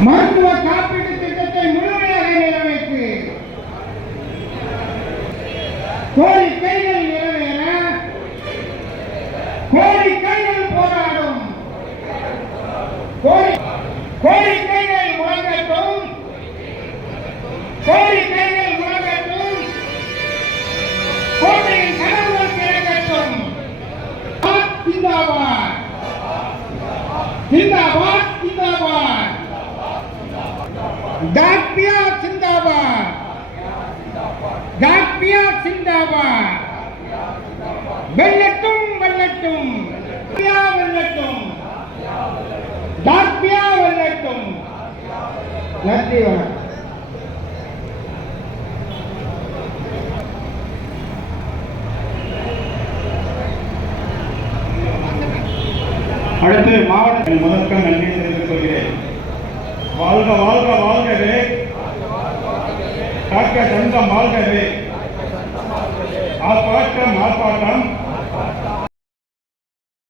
மருத்துவ காப்பீட்டு திட்டத்தை முழுமையாக நிறைவேற்று. கோரிக்கைகள் நிறைவேற. கோரிக்கைகள் போராடும். கோரிக்கைகள் முழங்கட்டும். கோரிக்கைகள் முழங்கட்டும். கோட்டையின் கனவுகள் திறக்கட்டும். ஜிந்தாபாத். ஜிந்தாபாத் ஜிந்தாபாத். டாக்பியா ஜிந்தாபாத் டாக்பியா ஜிந்தாபாத் வெல்லட்டும் வெல்லட்டும். டாக்பியா வெல்லட்டும். டாக்பியா வெல்லட்டும். நன்றி வணக்கம். அடுத்து மாவட்ட முதற்க நன்றி தெரிவித்துக் கொள்கிறேன். வாழ்க வாழ்க வாழ்கவே. காக்க சொந்தம் வாழ்கவே. ஆர்ப்பாட்டம் ஆர்ப்பாட்டம்.